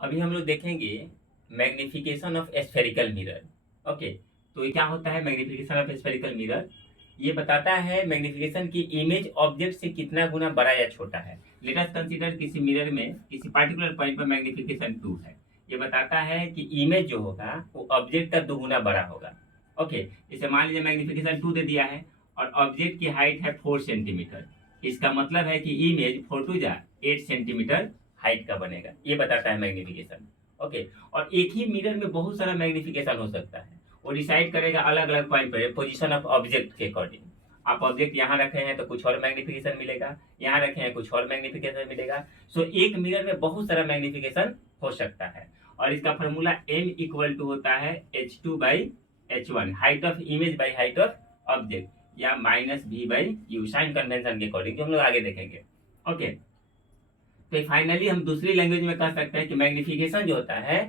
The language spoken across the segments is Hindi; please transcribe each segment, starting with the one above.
अभी हम लोग देखेंगे magnification of spherical mirror. Okay, तो ये क्या होता है मैग्निफिकेशन ऑफ स्फेरिकल मिरर? ये बताता है मैग्निफिकेशन की इमेज ऑब्जेक्ट से कितना गुना बड़ा या छोटा है। लेट अस कंसीडर किसी मिरर में किसी पर्टिकुलर पॉइंट पर मैग्निफिकेशन 2 है। ये बताता है कि इमेज जो होगा वो ऑब्जेक्ट का 2 गुना बड़ा होगा। ओके, इसे मान लीजिए मैग्निफिकेशन 2 दे दिया है और ऑब्जेक्ट की हाइट है 4 सेंटीमीटर। इसका मतलब है कि इमेज 4 टू 8 सेंटीमीटर हाइट का बनेगा। ये बताता है मैग्निफिकेशन। ओके, और एक ही मिरर में बहुत सारा मैग्निफिकेशन हो सकता है। वो डिसाइड करेगा अलग अलग पॉइंट पर पोजीशन ऑफ ऑब्जेक्ट के अकॉर्डिंग। आप ऑब्जेक्ट यहाँ रखे हैं तो कुछ और मैग्निफिकेशन मिलेगा, यहाँ रखे हैं कुछ और मैग्निफिकेशन मिलेगा। सो एक मिरर में बहुत सारा मैग्निफिकेशन हो सकता है। और इसका फॉर्मूला m इक्वल टू होता है h2/h1, height of image by height of object, या -v/u, साइन कन्वेंशन के अकॉर्डिंग, जो हम लोग आगे देखेंगे। ओके, तो फाइनली हम दूसरी लैंग्वेज में कह सकते हैं कि मैग्निफिकेशन जो होता है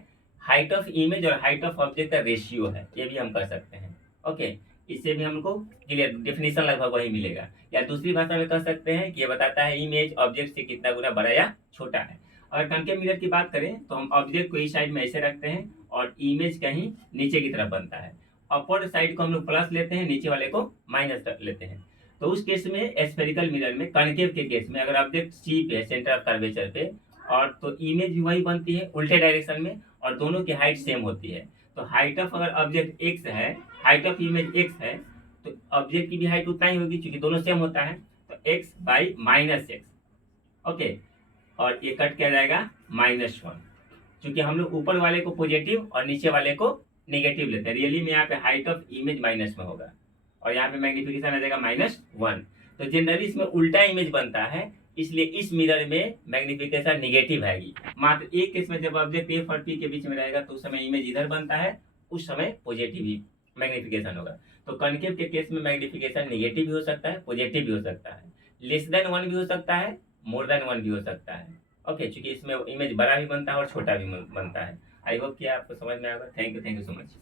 हाइट ऑफ इमेज और हाइट ऑफ ऑब्जेक्ट का रेशियो है। ये भी हम कह सकते हैं। ओके, इससे भी हमको क्लियर डेफिनेशन लगभग वही मिलेगा। या दूसरी भाषा में कह सकते हैं कि ये बताता है इमेज ऑब्जेक्ट से कितना गुना बड़ा या छोटा है। अगर कनकेव मिरर की बात करें तो हम ऑब्जेक्ट को इस साइड में ऐसे रखते हैं और इमेज कहीं नीचे की तरफ बनता है। अपवर्ड साइड को हम लोग प्लस लेते हैं, नीचे वाले को माइनस लेते हैं। तो उस केस में स्फेरिकल मिरर में कनकेव के केस में अगर ऑब्जेक्ट सी पे सेंटर ऑफ कर्वेचर पे, और तो इमेज भी वही बनती है उल्टे डायरेक्शन में, और दोनों की हाइट सेम होती है। तो हाइट ऑफ अगर ऑब्जेक्ट एक्स है, हाइट ऑफ इमेज एक्स है, तो ऑब्जेक्ट की भी हाइट उतना ही होगी क्योंकि दोनों सेम होता है। तो x by minus x. Okay, और ये कट किया जाएगा -1, क्योंकि हम लोग ऊपर वाले को पॉजिटिव और नीचे वाले को नेगेटिव लेते हैं। रियली में यहाँ पे हाइट ऑफ इमेज माइनस में होगा और यहाँ पे मैग्निफिकेशन आ जाएगा -1। तो जनरली इसमें उल्टा इमेज बनता है, इसलिए इस मिरर में मैग्निफिकेशन निगेटिव आएगी। मात्र एक केस में जब ऑब्जेक्ट एफ और पी के बीच में रहेगा तो उस समय इमेज इधर बनता है, उस समय पॉजिटिव ही मैग्निफिकेशन होगा। तो कनकेव के केस में मैग्निफिकेशन निगेटिव भी हो सकता है, पॉजिटिव भी हो सकता है, लेस देन 1 भी हो सकता है, मोर देन 1 भी हो सकता है। ओके, चूंकि इसमें इमेज बड़ा भी बनता है और छोटा भी बनता है। आई होप कि आपको समझ में आएगा। Thank you so much.